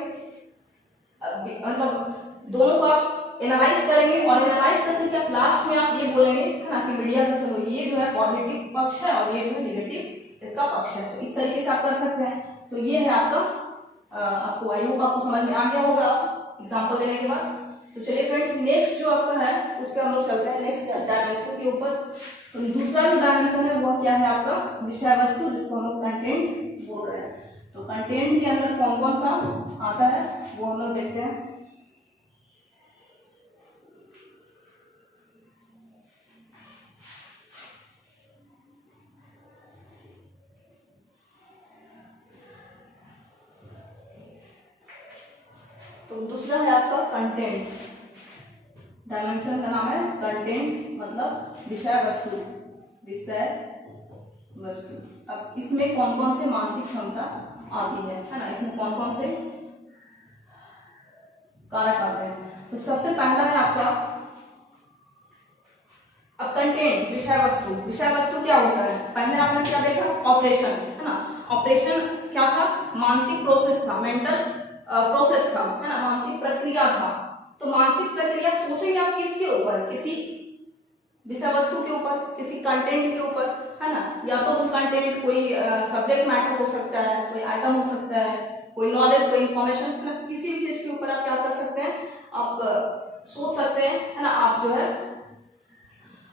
मतलब दोनों को आप एनालाइज करेंगे, और एनालाइज करके क्या लास्ट में आप ये बोलेंगे, है ना, कि मीडिया का चलो ये जो है पॉजिटिव पक्ष है और ये जो है नेगेटिव इसका पक्ष है। तो इस तरीके से आप कर सकते हैं। तो ये है आपका, आपको आई होप आपको समझ में आ गया होगा एग्जांपल देने के बाद। तो चलिए फ्रेंड्स, नेक्स्ट जो आपका है उस पर हम लोग चलते हैं, नेक्स्ट डायमेंशन के ऊपर। तो दूसरा जो डायमेंशन है वो क्या है आपका, विषय वस्तु, जिसको हम लोग कंटेंट बोल रहे हैं। तो कंटेंट के अंदर कौन कौन सा आता है वो हम लोग देखते हैं। तो दूसरा है आपका कंटेंट, डायमेंशन का नाम है कंटेंट, मतलब विषय वस्तु, विषय वस्तु। अब इसमें कौन कौन से मानसिक क्षमता आती है ना, इसमें कौन कौन से कारक आते हैं। तो सबसे पहला है आपका, अब कंटेंट विषय वस्तु, विषय वस्तु क्या होता है, पहले आपने क्या देखा, ऑपरेशन, है ना, ऑपरेशन क्या था, मानसिक प्रोसेस था, मेंटल प्रोसेस था, है ना, मानसिक प्रक्रिया था। तो मानसिक प्रक्रिया सोचेंगे आप किसके ऊपर, किसी विषय वस्तु के ऊपर, किसी कंटेंट के ऊपर, है ना, या तो वो कंटेंट कोई सब्जेक्ट मैटर हो सकता है, कोई आइटम हो सकता है, कोई नॉलेज, कोई इंफॉर्मेशन, है ना, किसी भी चीज के ऊपर आप क्या कर सकते हैं, आप सोच सकते हैं, है ना, आप जो है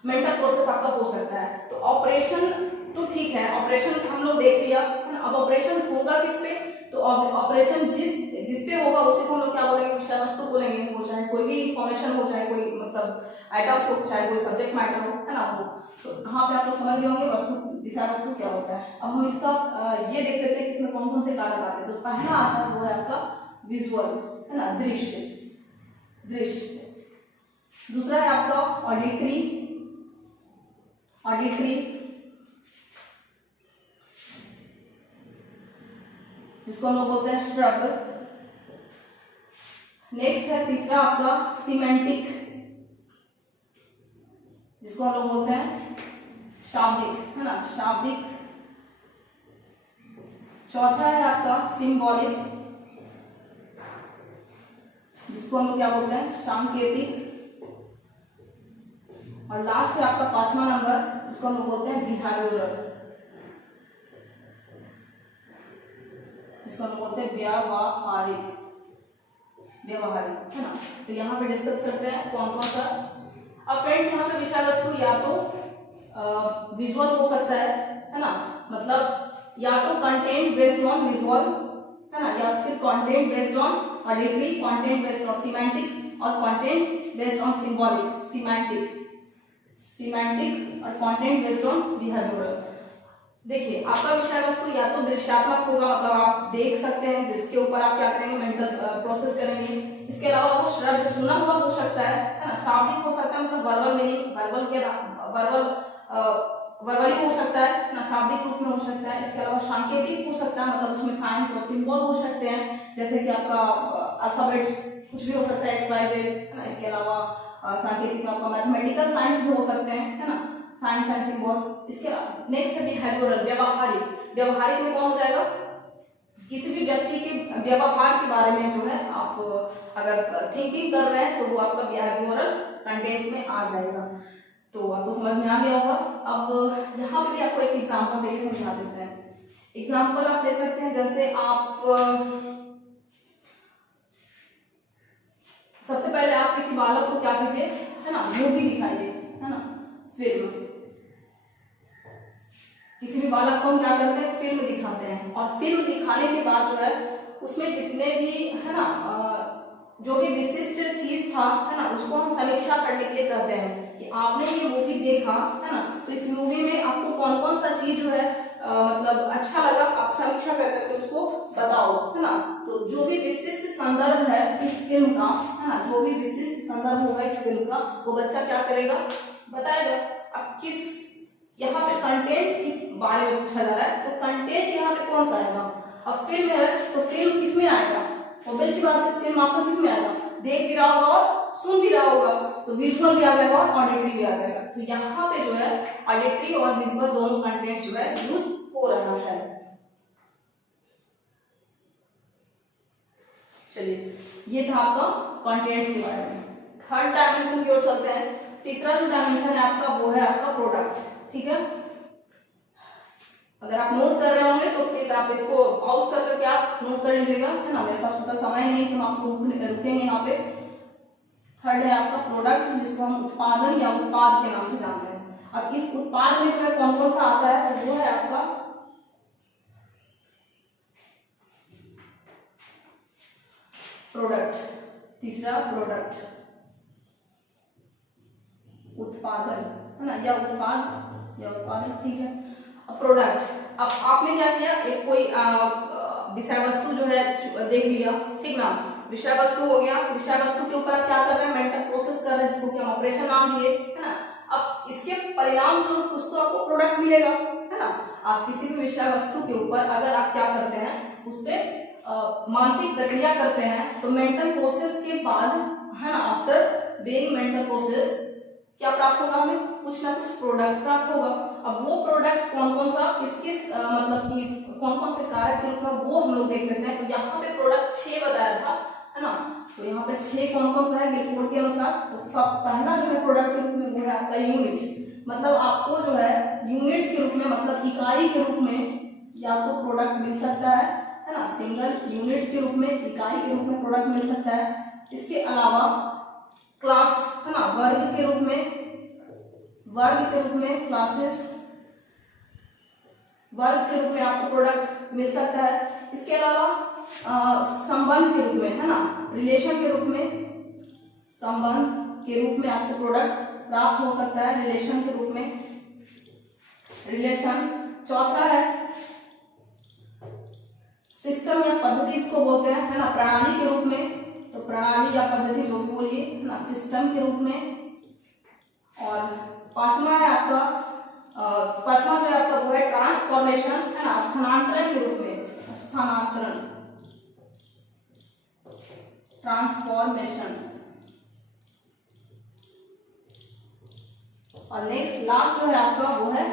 मेंटल प्रोसेस आपका हो सकता है। तो ऑपरेशन तो ठीक है, ऑपरेशन हम लोग देख लिया, है ना। अब ऑपरेशन होगा किस पे, तो ऑपरेशन जिस पे होगा उसे हम लोग क्या बोलेंगे, विषय वस्तु बोलेंगे, वो चाहे कोई भी इंफॉर्मेशन हो, चाहे कोई मतलब आइटम्स हो, चाहे कोई सब्जेक्ट मैटर हो, है ना, वो। तो यहाँ पे आप लोग समझ गए होंगे वस्तु, विषय वस्तु क्या होता है। अब हम इसका ये देख लेते हैं कि इसमें कौन कौन से कारक आते हैं। तो पहला आता है वो है आपका विजुअल, है ना, दृश्य, दृश्य। दूसरा है आपका ऑडिटरी, ऑडिटरी, जिसको हम लोग बोलते हैं श्रव्य। नेक्स्ट है तीसरा आपका सिमेंटिक, जिसको हम लोग बोलते हैं शाब्दिक, है ना, शाब्दिक। चौथा है आपका सिंबॉलिक, जिसको हम लोग क्या बोलते हैं, सांकेतिक। और लास्ट है आपका 5वां नंबर, जिसको हम लोग बोलते हैं बिहेवियरल, जिसको हम बोलते हैं व्यावहारिक, है ना। तो यहाँ पे डिस्कस करते हैं कौन कौन सा। अब फ्रेंड्स यहाँ पे विषय वस्तु या तो विजुअल हो सकता है ना, मतलब या तो कंटेंट बेस्ड ऑन विजुअल, है ना, या फिर content based on auditory, content based on semantic, और content based on symbolic, semantic और कंटेंट बेस्ड ऑन बिहेवियरल। देखिए आपका विषय वस्तु या तो दृश्यात्मक होगा, मतलब आप देख सकते हैं, जिसके ऊपर आप क्या करेंगे, मेंटल प्रोसेस करेंगे। इसके अलावा वो श्रव्य सुना हुआ हो सकता है ना, शाब्दिक हो सकता है, मतलब वर्बल मीनिंग, वर्बली हो सकता है ना, शाब्दिक रूप में हो सकता है। इसके अलावा सांकेतिक हो सकता है, मतलब उसमें साइंस और सिंबल हो सकते हैं, जैसे कि आपका अल्फाबेट्स कुछ भी हो सकता है, XYZ, है ना। इसके अलावा सांकेतिक में आपका मैथमेटिकल साइंस भी हो सकते हैं, है ना, साइंस एंड सिंबल्स। इसके नेक्स्ट है बिहेवियरल, व्यवहारिक। व्यवहारिक में कौन हो जाएगा, किसी भी व्यक्ति के व्यवहार के बारे में जो है आप अगर थिंकिंग कर रहे हैं तो वो आपका बिहेवियरल कंटेंट में आ जाएगा। तो आपको समझ में आ गया होगा। अब यहाँ पे भी आपको एक एग्जांपल देके समझा देते हैं। एग्जांपल आप ले सकते हैं, जैसे आप सबसे पहले आप किसी बालक को क्या कीजिए, है ना, मूवी दिखाइए, है ना, फिल्म। किसी भी बालक को हम क्या करते हैं, फिल्म दिखाते हैं, और फिल्म दिखाने के बाद जो है उसमें जितने भी, है ना, जो भी विशिष्ट चीज था, है ना, उसको हम समीक्षा करने के लिए कहते हैं कि आपने ये मूवी देखा, है ना, तो इस मूवी में आपको कौन कौन सा चीज जो है मतलब अच्छा लगा, आप समीक्षा करके उसको बताओ, है ना। तो जो भी विशिष्ट संदर्भ है इस फिल्म का, है ना, जो भी विशिष्ट संदर्भ होगा इस फिल्म का, वो बच्चा क्या करेगा, बताएगा। अब किस यहाँ पे कंटेंट के बारे में पूछा जा रहा है, तो कंटेंट यहाँ पे कौन सा आएगा। अब फिल्म है तो फिल्म किस में आएगा, ऑब्वियस बात है, फिल्म आपको किस में आएगा, देख भी रहा होगा और सुन भी रहा होगा, तो विजुअल भी आ जाएगा और ऑडिटरी भी आ जाएगा। तो यहाँ पे जो है ऑडिटरी और विजुअल दोनों कंटेंट जो है यूज हो रहा है। चलिए ये था आपका कंटेंट्स के बारे में। थर्ड डायमेंशन की ओर चलते हैं। तीसरा जो डायमेंशन है आपका वो है आपका प्रोडक्ट, ठीक है। अगर आप नोट कर रहे होंगे तो प्लीज आप इसको पॉज करके आप नोट कर लीजिएगा, है ना। मेरे पास उतना समय नहीं तो हम आपको रुकेंगे यहाँ पे। थर्ड है आपका प्रोडक्ट, जिसको हम उत्पादन या उत्पाद के नाम से जानते हैं। अब इस उत्पाद में जो है कौन कौन सा आता है, तो वो है आपका प्रोडक्ट। तीसरा प्रोडक्ट, उत्पादन, है ना, या उत्पाद या उत्पादन, ठीक है। अब प्रोडक्ट, अब आपने क्या किया, एक कोई विषय वस्तु जो है देख लिया, ठीक ना, विषय वस्तु हो गया। विषय वस्तु के ऊपर आप क्या कर रहे हैं, मेंटल प्रोसेस कर रहे हैं, जिसको कि हम ऑपरेशन नाम दिए, है ना। अब इसके परिणाम स्वरूप कुछ तो आपको प्रोडक्ट मिलेगा, है ना। आप किसी भी विषय वस्तु के ऊपर अगर आप क्या करते हैं, उस पर मानसिक प्रक्रिया करते हैं, तो मेंटल प्रोसेस के बाद, है ना, आफ्टर बीइंग मेंटल प्रोसेस क्या प्राप्त होगा, हमें कुछ ना कुछ प्रोडक्ट प्राप्त होगा। अब वो प्रोडक्ट कौन कौन सा, किस किस मतलब कि कौन कौन से कारक के रूप में, वो हम लोग देख लेते हैं। तो यहाँ पे प्रोडक्ट 6 बताया था, है ना। तो यहाँ पे 6 कौन कौन सा है गिलफोर्ड के अनुसार। तो पहला जो है प्रोडक्ट के रूप में वो है आपका यूनिट्स, मतलब आपको जो है यूनिट्स के रूप में, मतलब इकाई के रूप में या तो प्रोडक्ट मिल सकता है ना, सिंगल यूनिट्स के रूप में, इकाई के रूप में प्रोडक्ट मिल सकता है। इसके अलावा क्लास, है ना, वर्ग के रूप में क्लासेस, वर्ग के रूप में आपको प्रोडक्ट मिल सकता है। इसके अलावा संबंध के रूप में, है ना, रिलेशन के रूप में, संबंध के रूप में आपको प्रोडक्ट प्राप्त हो सकता है, रिलेशन के रूप में, रिलेशन। चौथा है सिस्टम या पद्धति, इसको बोलते हैं, है ना, प्रणाली के रूप में। तो प्रणाली या पद्धति जो भी बोलिए, है ना, सिस्टम के रूप में। और पांचवा है आपका पांचवा जो है आपका वो है ट्रांसफॉर्मेशन, है ना, स्थानांतरण के रूप में, स्थानांतरण, ट्रांसफॉर्मेशन। और नेक्स्ट लास्ट जो है आपका वो है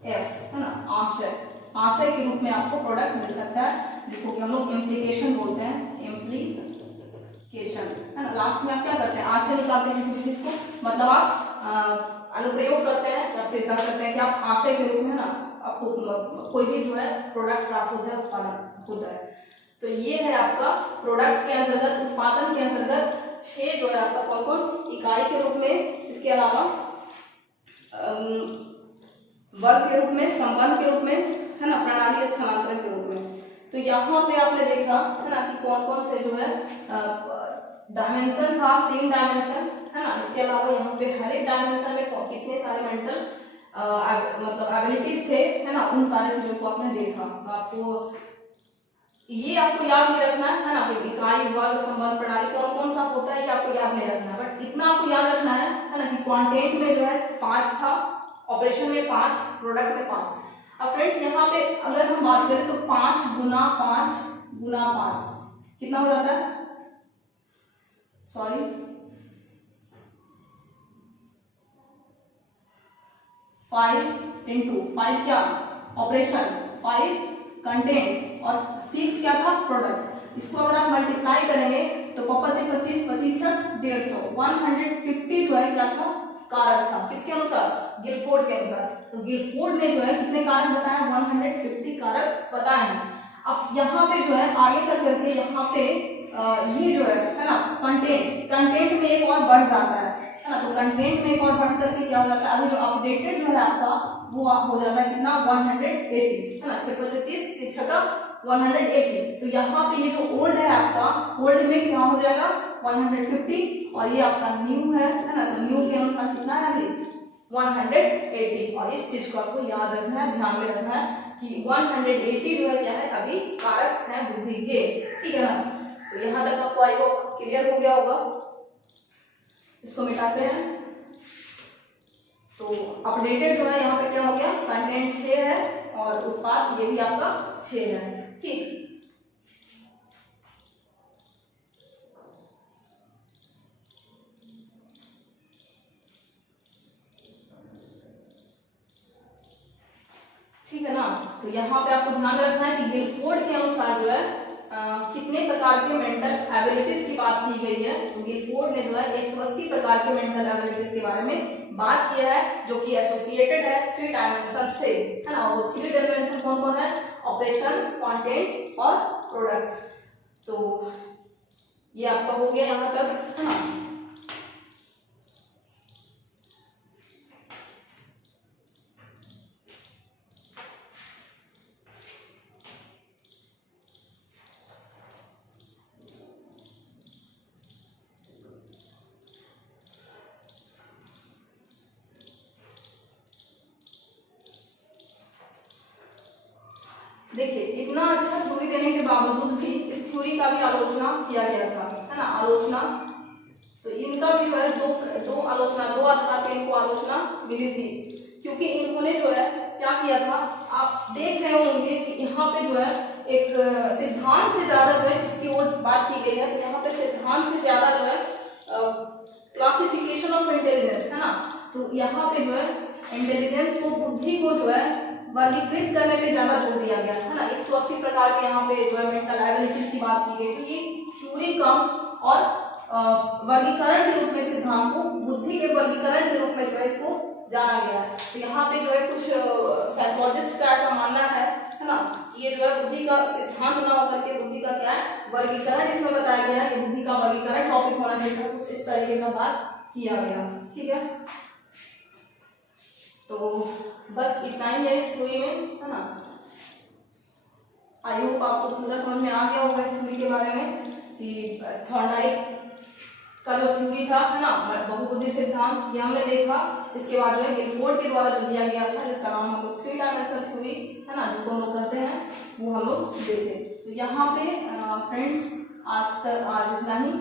एफ, है ना, आशय। आशय के रूप में आपको प्रोडक्ट मिल सकता है, जिसको कि हम लोग इम्प्लीकेशन बोलते हैं, इम्प्लीकेशन, है ना। लास्ट में आप क्या करते हैं, आशय निकालते हैं किसी भी चीज को, मतलब आप अनुप्रयोग करते हैं या फिर क्या करते हैं कि आप आशय के रूप में, है ना, आपको कोई भी जो है प्रोडक्ट प्राप्त होता है, उत्पादन होता है। तो ये है आपका प्रोडक्ट के अंतर्गत, उत्पादन के अंतर्गत 6 जो है आपका कौन कौन, इकाई के रूप में, इसके अलावा वर्ग के रूप में, संबंध के रूप में, है ना, प्रणाली स्थानांतरण के रूप में। तो यहाँ पे आपने देखा, है ना, कि कौन कौन से जो है डायमेंशन था, 3 डायमेंशन, है ना। इसके अलावा यहाँ पे हर एक डायमेंशन में कितने सारे मेंटल मतलब एबिलिटीज थे, है ना, उन सारे चीजों को आपने देखा। तो आपको ये आपको याद नहीं रखना है ना, कि इकाई, वर्ग, संबंध, प्रणाली कौन कौन सा होता है, ये आपको याद नहीं रखना है, बट इतना आपको याद रखना है ना, कि क्वांटेंट में जो है 5 था, ऑपरेशन में 5, प्रोडक्ट में 5। अब फ्रेंड्स यहाँ पे अगर हम बात करें तो 5 गुना 5 गुना 5 कितना हो जाता है, सॉरी 5 इंटू 5 क्या ऑपरेशन, 5 कंटेंट और 6 क्या था प्रोडक्ट। इसको अगर आप मल्टीप्लाई करेंगे तो पापा जी 25 25 150 150 जो है क्या था, कारक था। किसके अनुसार, गिलफोर्ड के अनुसार। तो गिलफोर्ड ने जो है कितने कारक बताए, 150 कारक बताए हैं। अब यहाँ पे जो है आगे चल करके यहाँ पे ये जो है ना, कंटेंट में एक और बढ़ जाता है ना। तो कंटेंट में एक और बढ़ करके क्या हो जाता है, अभी जो अपडेटेड जो है आपका वो हो जाता है कितना, 180, है ना, 625 180। तो यहाँ पे ये जो ओल्ड है आपका, ओल्ड में क्या हो जाएगा 150, और ये आपका न्यू है ना। तो न्यू के अनुसार कितना है अभी 180। और इस चीज को आपको याद रखना है, ध्यान में रखना है कि 180 जो है क्या है, अभी कारक है बुद्धि के, ठीक है ना। तो यहाँ तक आपको आई होप क्लियर हो गया होगा। इसको मिटाते हैं तो अपडेटेड जो है यहाँ पे क्या हो गया, कंटेंट 6 है और उत्पाद ये भी आपका 6 है, ठीक। ठीक है ना। तो यहाँ पे आपको ध्यान रखना है कि गिलफोर्ड के अनुसार जो है कितने प्रकार के मेंटल एबिलिटीज की बात की गई है। तो गिलफोर्ड ने जो है 180 प्रकार के मेंटल एबिलिटीज के बारे में बात किया है, जो कि एसोसिएटेड है 3 डायमेंशन से, है ना। वो 3 डायमेंशन कौन कौन है, ऑपरेशन, कंटेंट और प्रोडक्ट। तो ये आपका हो गया यहाँ तक, है ना। देखिए इतना अच्छा थ्योरी देने के बावजूद भी इस थ्योरी का भी आलोचना किया गया था, है ना, आलोचना। तो इनका भी जो है दो आलोचना, 2 आधार पे इनको आलोचना मिली थी, क्योंकि इन्होंने जो है क्या किया था, आप देख रहे होंगे कि यहाँ पे जो है एक सिद्धांत से ज्यादा जो है इसकी ओर बात की गई है। तो यहाँ पे सिद्धांत से ज्यादा जो है क्लासिफिकेशन ऑफ इंटेलिजेंस, है ना। तो यहाँ पे जो है इंटेलिजेंस को, बुद्धि को जो है वर्गीकृत करने पे ज्यादा जोर दिया गया, है ना। 180 प्रकार के यहाँ पे जो है मेंटल एबिलिटीज की बात की गई। तो ये थ्योरी कम और वर्गीकरण के रूप में सिद्धांत को, बुद्धि के वर्गीकरण के रूप में जो है इसको जाना गया है। तो यहाँ पे जो है कुछ साइकोलॉजिस्ट का ऐसा मानना है ना, ये जो है बुद्धि का सिद्धांत ना होकर के बुद्धि का क्या है, वर्गीकरण इसमें बताया गया है कि बुद्धि का वर्गीकरण टॉपिक होना चाहिए, कुछ इस तरीके का बात किया गया, ठीक है। तो बस इतना ही है इस थ्योरी में, है ना। आई होप आपको पूरा समझ में आ गया होगा इस थ्योरी के बारे में कि थॉर्नडाइक का जो थ्योरी था, है ना, बहुबुद्धि सिद्धांत, ये हमने देखा। इसके बाद जो है गिलफोर्ड के द्वारा जो दिया गया था, जिसका नाम हम लोग 3 डायमेंशनल थ्योरी, है ना, जिसको हम लोग कहते हैं, वो हम लोग देखे। तो यहाँ पे फ्रेंड्स आज इतना ही।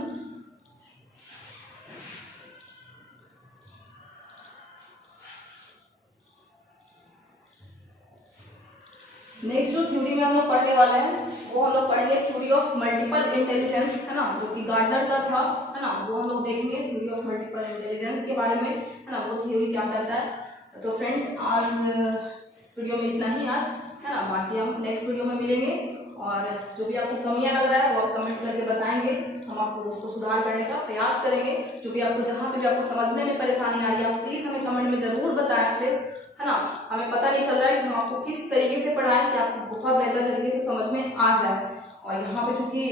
नेक्स्ट जो थ्योरी में हम लोग पढ़ने वाले हैं वो हम लोग पढ़ेंगे थ्योरी ऑफ मल्टीपल इंटेलिजेंस, है ना, जो कि गार्डनर का था, है ना। वो हम लोग देखेंगे थ्योरी ऑफ मल्टीपल इंटेलिजेंस के बारे में, है ना, वो थ्योरी क्या करता है। तो फ्रेंड्स आज इस वीडियो में इतना ही आज, है ना। बाकी हम नेक्स्ट वीडियो में मिलेंगे और जो भी आपको कमियां लग रहा है वो आप कमेंट करके बताएंगे, हम आपको उसको सुधार करने का प्रयास करेंगे। जो भी आपको जहाँ पे भी आपको समझने में परेशानी आ रही है आप प्लीज हमें कमेंट में जरूर बताएं प्लीज, है ना। हमें पता नहीं चल रहा है कि हम आपको किस तरीके से पढ़ाएं कि आपको बहुत बेहतर तरीके से समझ में आ जाए। और यहाँ पे चूंकि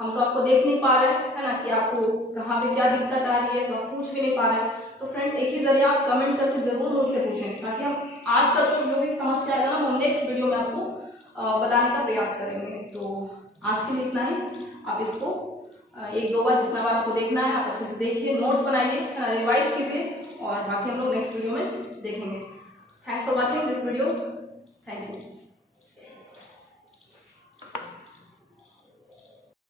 हम तो आपको देख नहीं पा रहे हैं, है ना, कि आपको कहाँ पे क्या दिक्कत आ रही है, तो आप पूछ भी नहीं पा रहे हैं। तो फ्रेंड्स एक ही जरिए आप कमेंट करके जरूर मुझसे पूछें, ताकि हम आज का जो भी समस्या है ना हम नेक्स्ट वीडियो में आपको बताने का प्रयास करेंगे। तो आज के लिए इतना ही। आप इसको एक दो बार जितना बार आपको देखना है आप अच्छे से देखिए, नोट्स बनाइए, रिवाइज कीजिए और बाकी हम लोग नेक्स्ट वीडियो में देखेंगे। Thanks for watching this video. Thank you.